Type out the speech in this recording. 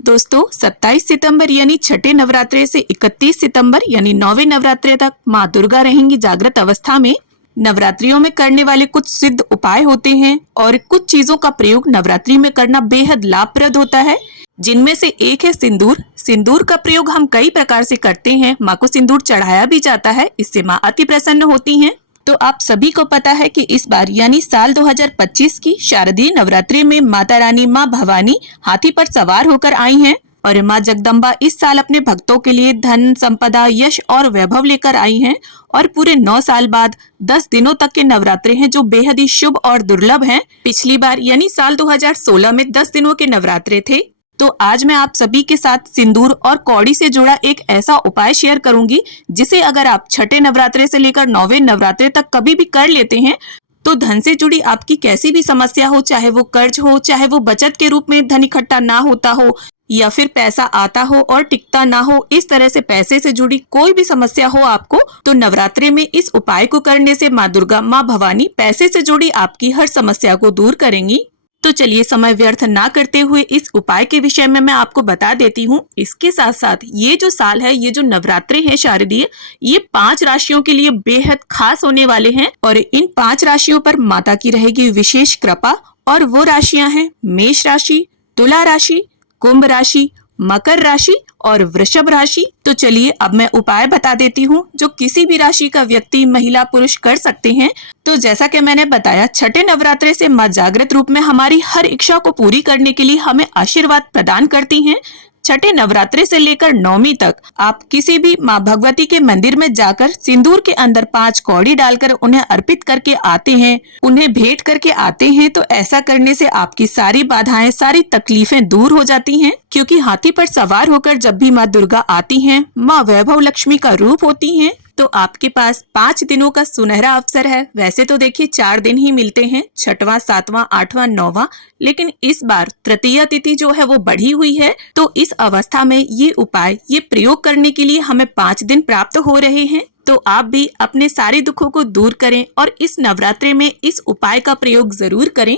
दोस्तों 27 सितंबर यानी छठे नवरात्रे से 31 सितंबर यानी 9वें नवरात्रे तक माँ दुर्गा रहेंगी जागृत अवस्था में। नवरात्रियों में करने वाले कुछ सिद्ध उपाय होते हैं और कुछ चीजों का प्रयोग नवरात्रि में करना बेहद लाभप्रद होता है, जिनमें से एक है सिंदूर। सिंदूर का प्रयोग हम कई प्रकार से करते हैं। माँ को सिंदूर चढ़ाया भी जाता है, इससे माँ अति प्रसन्न होती हैं। तो आप सभी को पता है कि इस बार यानी साल 2025 की शारदीय नवरात्रि में माता रानी माँ भवानी हाथी पर सवार होकर आई हैं और माँ जगदम्बा इस साल अपने भक्तों के लिए धन, संपदा, यश और वैभव लेकर आई हैं और पूरे 9 साल बाद 10 दिनों तक के नवरात्रे हैं जो बेहद ही शुभ और दुर्लभ हैं। पिछली बार यानी साल 2016 में 10 दिनों के नवरात्रे थे। तो आज मैं आप सभी के साथ सिंदूर और कौड़ी से जुड़ा एक ऐसा उपाय शेयर करूंगी जिसे अगर आप छठे नवरात्रे से लेकर 9वें नवरात्रे तक कभी भी कर लेते हैं तो धन से जुड़ी आपकी कैसी भी समस्या हो, चाहे वो कर्ज हो, चाहे वो बचत के रूप में धन इकट्ठा ना होता हो या फिर पैसा आता हो और टिकता ना हो, इस तरह से पैसे से जुड़ी कोई भी समस्या हो आपको, तो नवरात्रे में इस उपाय को करने से माँ दुर्गा, माँ भवानी पैसे से जुड़ी आपकी हर समस्या को दूर करेंगी। तो चलिए समय व्यर्थ ना करते हुए इस उपाय के विषय में मैं आपको बता देती हूँ। इसके साथ साथ ये जो साल है, ये जो नवरात्रे हैं शारदीय, ये 5 राशियों के लिए बेहद खास होने वाले हैं और इन 5 राशियों पर माता की रहेगी विशेष कृपा। और वो राशियां हैं मेष राशि, तुला राशि, कुंभ राशि, मकर राशि और वृषभ राशि। तो चलिए अब मैं उपाय बता देती हूँ जो किसी भी राशि का व्यक्ति, महिला, पुरुष कर सकते हैं। तो जैसा कि मैंने बताया, छठे नवरात्रे से माँ जागृत रूप में हमारी हर इच्छा को पूरी करने के लिए हमें आशीर्वाद प्रदान करती हैं। छठे नवरात्रे से लेकर 9वीं तक आप किसी भी माँ भगवती के मंदिर में जाकर सिंदूर के अंदर 5 कौड़ी डालकर उन्हें अर्पित करके आते हैं, उन्हें भेंट करके आते हैं, तो ऐसा करने से आपकी सारी बाधाएं, सारी तकलीफें दूर हो जाती हैं। क्योंकि हाथी पर सवार होकर जब भी माँ दुर्गा आती हैं, माँ वैभव लक्ष्मी का रूप होती हैं। तो आपके पास 5 दिनों का सुनहरा अवसर है। वैसे तो देखिए 4 दिन ही मिलते हैं, 6वां, 7वां, 8वां, 9वां, लेकिन इस बार तृतीया तिथि जो है वो बढ़ी हुई है। तो इस अवस्था में ये उपाय, ये प्रयोग करने के लिए हमें 5 दिन प्राप्त हो रहे हैं। तो आप भी अपने सारे दुखों को दूर करें और इस नवरात्रे में इस उपाय का प्रयोग जरूर करें।